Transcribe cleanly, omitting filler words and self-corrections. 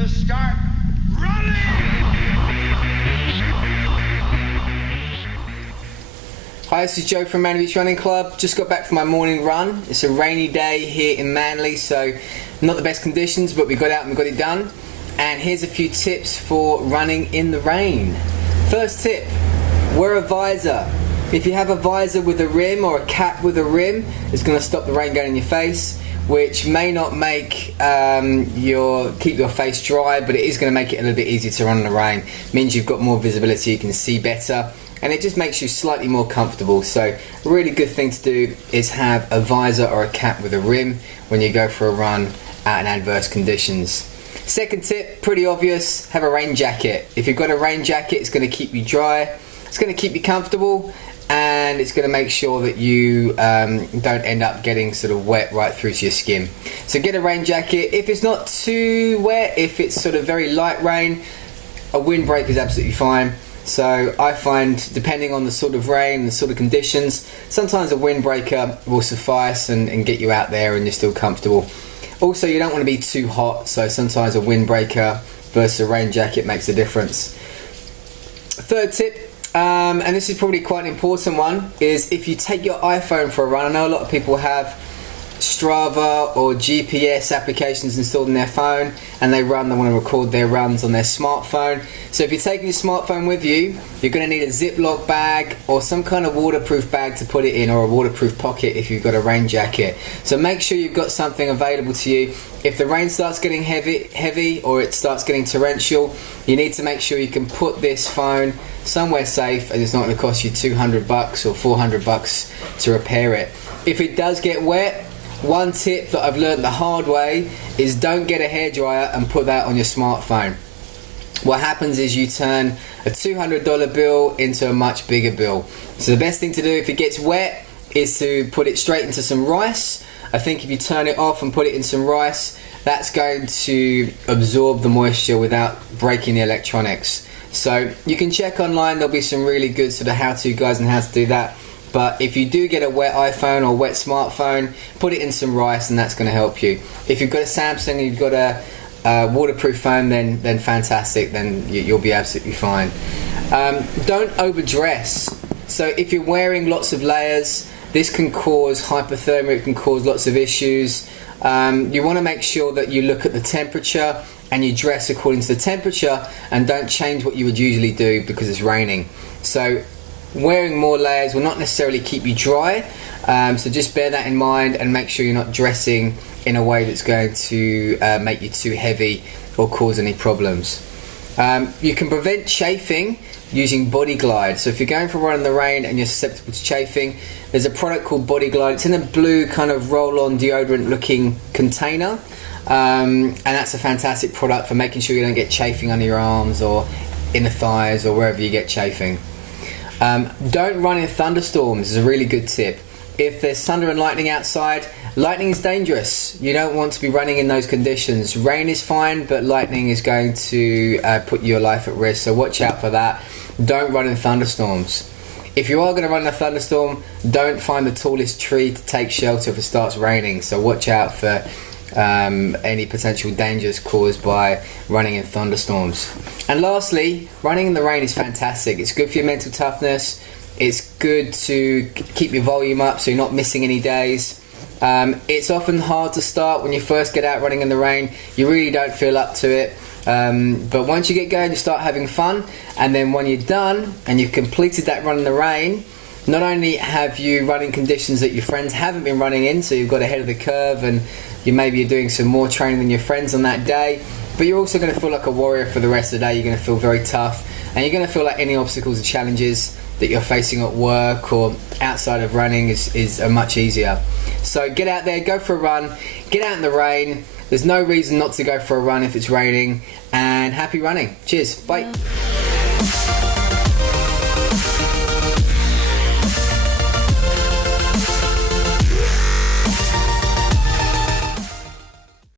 to start running! Hi, this is Joe from Manly Beach Running Club. Just got back from my morning run. It's a rainy day here in Manly, so not the best conditions, but we got out and we got it done. And here's a few tips for running in the rain. First tip, wear a visor. If you have a visor with a rim or a cap with a rim, it's going to stop the rain going in your face, which may not make keep your face dry, but it is going to make it a little bit easier to run in the rain. It means you've got more visibility, you can see better, and it just makes you slightly more comfortable. So a really good thing to do is have a visor or a cap with a rim when you go for a run out in adverse conditions. Second tip, pretty obvious, have a rain jacket. If you've got a rain jacket, it's going to keep you dry, it's going to keep you comfortable, and it's going to make sure that you don't end up getting sort of wet right through to your skin. So get a rain jacket. If it's not too wet, if it's sort of very light rain, a windbreaker is absolutely fine. So I find, depending on the sort of rain, the sort of conditions, sometimes a windbreaker will suffice and get you out there and you're still comfortable. Also, you don't want to be too hot, so sometimes a windbreaker versus a rain jacket makes a difference. Third tip, and this is probably quite an important one, is if you take your iPhone for a run. I know a lot of people have Strava or GPS applications installed in their phone and they want to record their runs on their smartphone. So if you're taking your smartphone with you, you're going to need a Ziploc bag or some kind of waterproof bag to put it in, or a waterproof pocket if you've got a rain jacket. So make sure you've got something available to you. If the rain starts getting heavy or it starts getting torrential, you need to make sure you can put this phone somewhere safe and it's not going to cost you $200 or $400 to repair it. If it does get wet, one tip that I've learned the hard way is don't get a hairdryer and put that on your smartphone. What happens is you turn a $200 bill into a much bigger bill. So the best thing to do if it gets wet is to put it straight into some rice. I think if you turn it off and put it in some rice, that's going to absorb the moisture without breaking the electronics. So you can check online, there'll be some really good sort of how-to guides on how to do that. But if you do get a wet iPhone or wet smartphone, put it in some rice and that's going to help you. If you've got a Samsung and you've got a waterproof phone, then fantastic, then you'll be absolutely fine. Don't overdress. So if you're wearing lots of layers, this can cause hypothermia, it can cause lots of issues. You want to make sure that you look at the temperature and you dress according to the temperature and don't change what you would usually do because it's raining. So wearing more layers will not necessarily keep you dry, so just bear that in mind and make sure you're not dressing in a way that's going to make you too heavy or cause any problems. You can prevent chafing using bodyglide. So if you're going for a run in the rain and you're susceptible to chafing, there's a product called bodyglide. It's in a blue kind of roll-on deodorant looking container, and that's a fantastic product for making sure you don't get chafing under your arms or in the thighs or wherever you get chafing. Don't run in thunderstorms is a really good tip. If there's thunder and lightning outside, lightning is dangerous. You don't want to be running in those conditions. Rain is fine, but lightning is going to put your life at risk, so watch out for that. Don't run in thunderstorms. If you are going to run in a thunderstorm, don't find the tallest tree to take shelter if it starts raining, so watch out for any potential dangers caused by running in thunderstorms. And lastly, running in the rain is fantastic. It's good for your mental toughness. It's good to keep your volume up so you're not missing any days. It's often hard to start when you first get out running in the rain. You really don't feel up to it. But once you get going, you start having fun, and then when you're done and you've completed that run in the rain, not only have you run in conditions that your friends haven't been running in, so you've got ahead of the curve and you're doing some more training than your friends on that day, but you're also going to feel like a warrior for the rest of the day. You're going to feel very tough, and you're going to feel like any obstacles and challenges that you're facing at work or outside of running is much easier. So get out there, go for a run, get out in the rain. There's no reason not to go for a run if it's raining, and happy running. Cheers, bye.